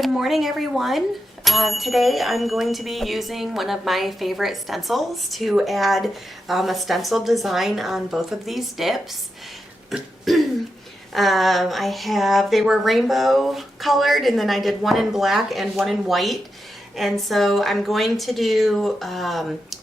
Good morning, everyone. Today I'm going to be using one of my favorite stencils to add a stencil design on both of these dips. They were rainbow colored, and then I did one in black and one in white. And so I'm going to do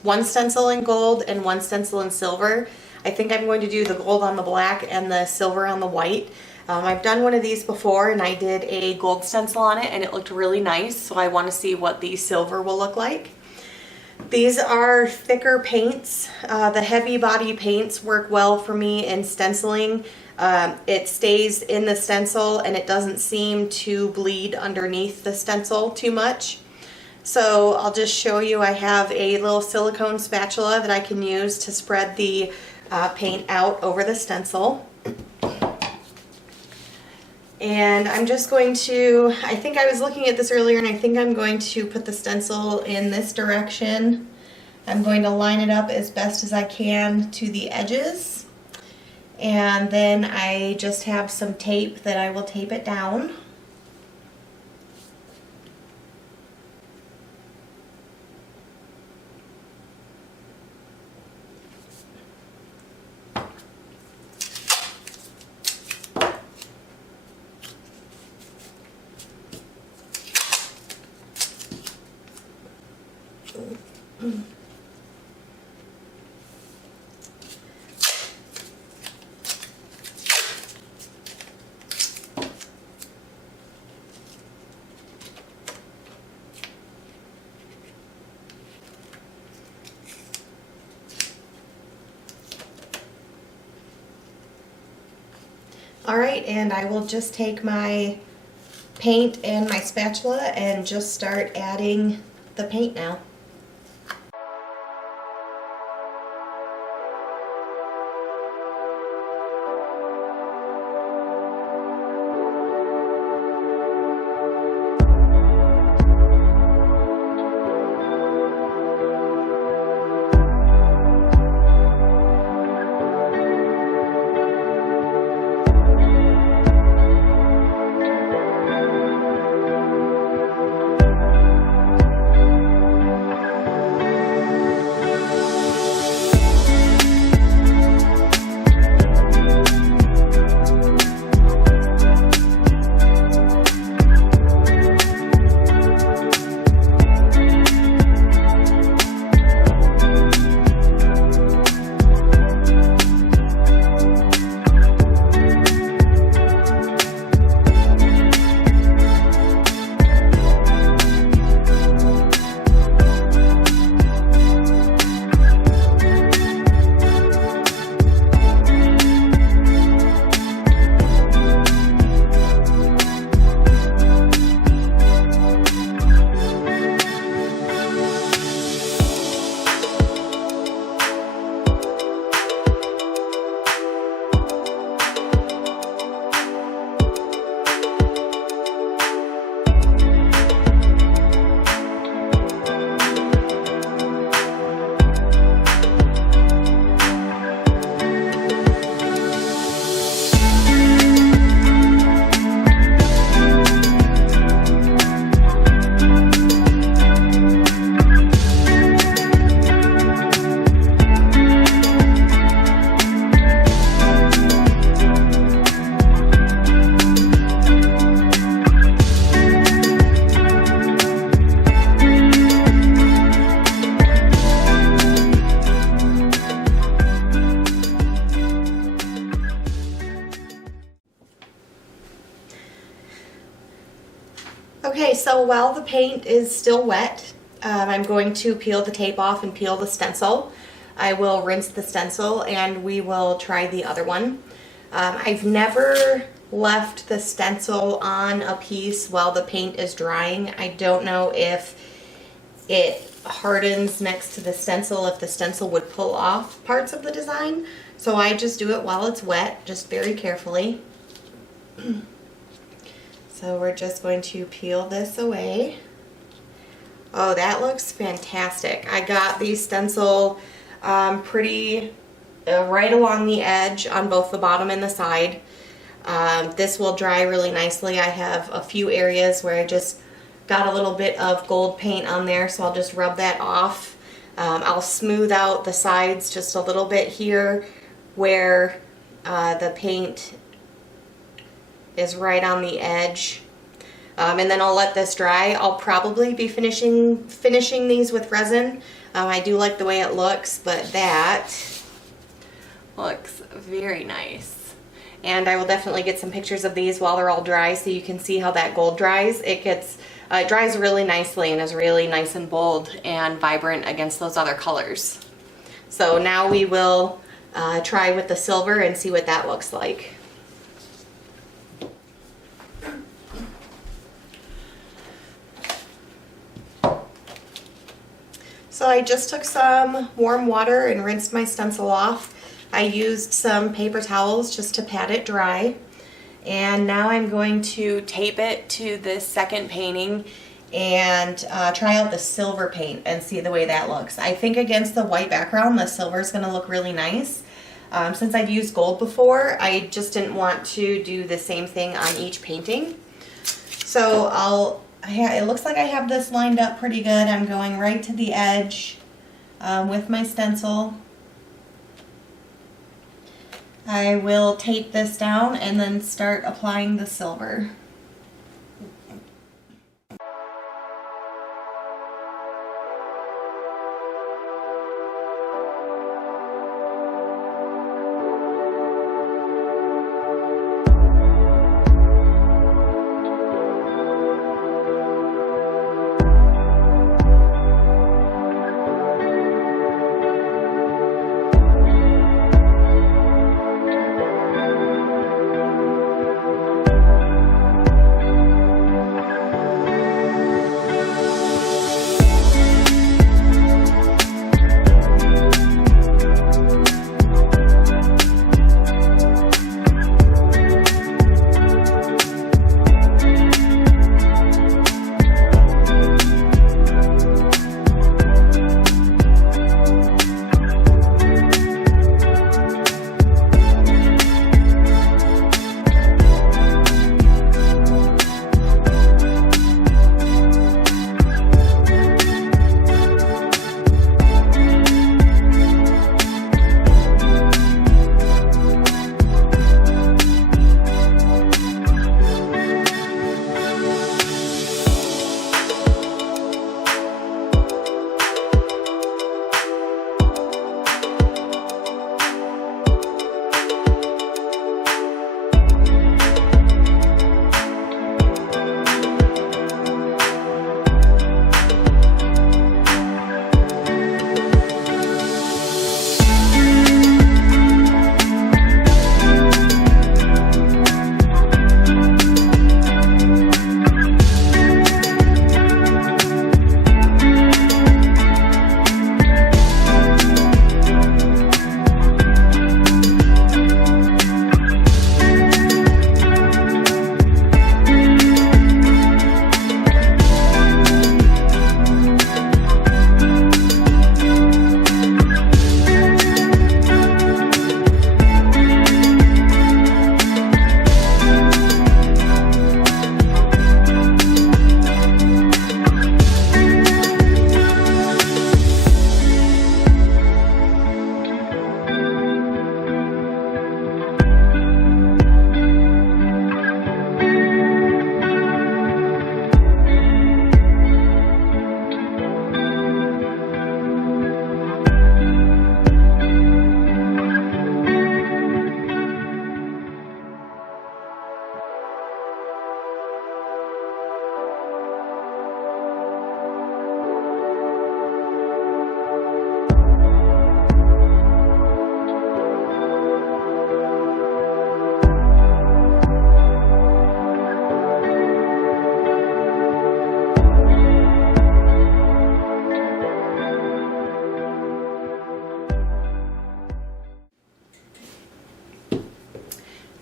one stencil in gold and one stencil in silver. I think I'm going to do the gold on the black and the silver on the white. I've done one of these before, and I did a gold stencil on it and it looked really nice, so I want to see what the silver will look like. These are thicker paints. The heavy body paints work well for me in stenciling. It stays in the stencil and it doesn't seem to bleed underneath the stencil too much. So I'll just show you. I have a little silicone spatula that I can use to spread the paint out over the stencil. And I'm just going to, I think I was looking at this earlier, and I think I'm going to put the stencil in this direction. I'm going to line it up as best as I can to the edges. And then I just have some tape that I will tape it down. Alright, and I will just take my paint and my spatula and just start adding the paint now. Okay, so while the paint is still wet, I'm going to peel the tape off and peel the stencil. I will rinse the stencil and we will try the other one. I've never left the stencil on a piece while the paint is drying. I don't know if it hardens next to the stencil, if the stencil would pull off parts of the design. So I just do it while it's wet, just very carefully. So we're just going to peel this away. Oh, that looks fantastic. I got the stencil pretty right along the edge on both the bottom and the side. This will dry really nicely. I have a few areas where I just got a little bit of gold paint on there, so I'll just rub that off. I'll smooth out the sides just a little bit here where the paint is right on the edge. And then I'll let this dry. I'll probably be finishing these with resin. I do like the way it looks, but that looks very nice. And I will definitely get some pictures of these while they're all dry so you can see how that gold dries. It dries really nicely and is really nice and bold and vibrant against those other colors. So now we will try with the silver and see what that looks like. So I just took some warm water and rinsed my stencil off. I used some paper towels just to pat it dry. And now I'm going to tape it to this second painting and try out the silver paint and see the way that looks. I think against the white background, the silver is going to look really nice. Since I've used gold before, I just didn't want to do the same thing on each painting. So it looks like I have this lined up pretty good. I'm going right to the edge with my stencil. I will tape this down and then start applying the silver.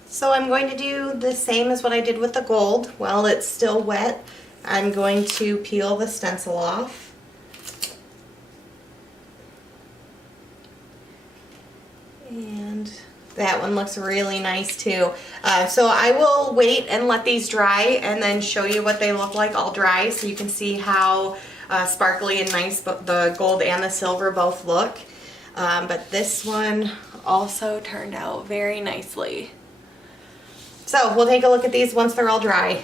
So I'm going to do the same as what I did with the gold. While it's still wet, I'm going to peel the stencil off. And That one looks really nice too. So I will wait and let these dry and then show you what they look like all dry so you can see how sparkly and nice the gold and the silver both look. But this one also turned out very nicely. So we'll take a look at these once they're all dry.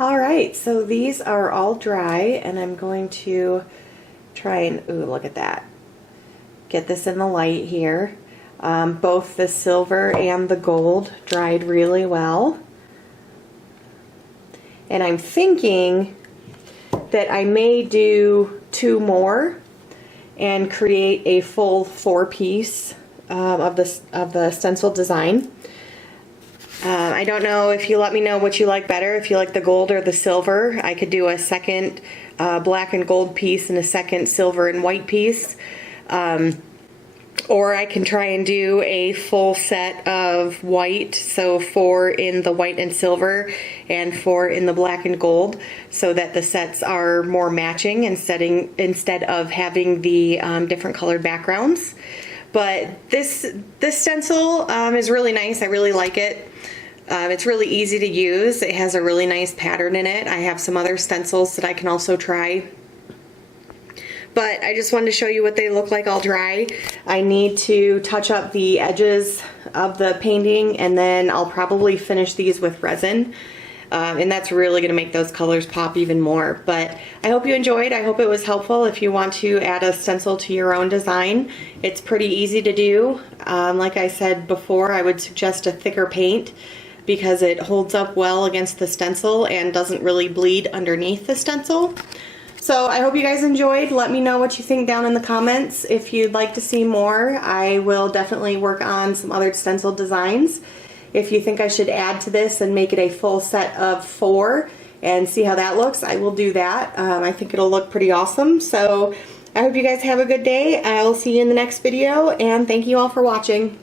Alright, so these are all dry and I'm going to try and, ooh, look at that. Get this in the light here. Both the silver and the gold dried really well. And I'm thinking that I may do 2 more and create a full 4-piece of the stenciled design. I don't know if you let me know what you like better, if you like the gold or the silver. I could do a second black and gold piece and a second silver and white piece. Or I can try and do a full set of white, so 4 in the white and silver and 4 in the black and gold, so that the sets are more matching instead of having the different colored backgrounds. But this stencil is really nice. I really like it. It's really easy to use. It has a really nice pattern in it. I have some other stencils that I can also try. But I just wanted to show you what they look like all dry. I need to touch up the edges of the painting and then I'll probably finish these with resin. And that's really going to make those colors pop even more. But I hope you enjoyed. I hope it was helpful if you want to add a stencil to your own design. It's pretty easy to do. Like I said before, I would suggest a thicker paint because it holds up well against the stencil and doesn't really bleed underneath the stencil. So I hope you guys enjoyed. Let me know what you think down in the comments. If you'd like to see more, I will definitely work on some other stencil designs. If you think I should add to this and make it a full set of 4 and see how that looks, I will do that. I think it'll look pretty awesome. So I hope you guys have a good day. I will see you in the next video and thank you all for watching.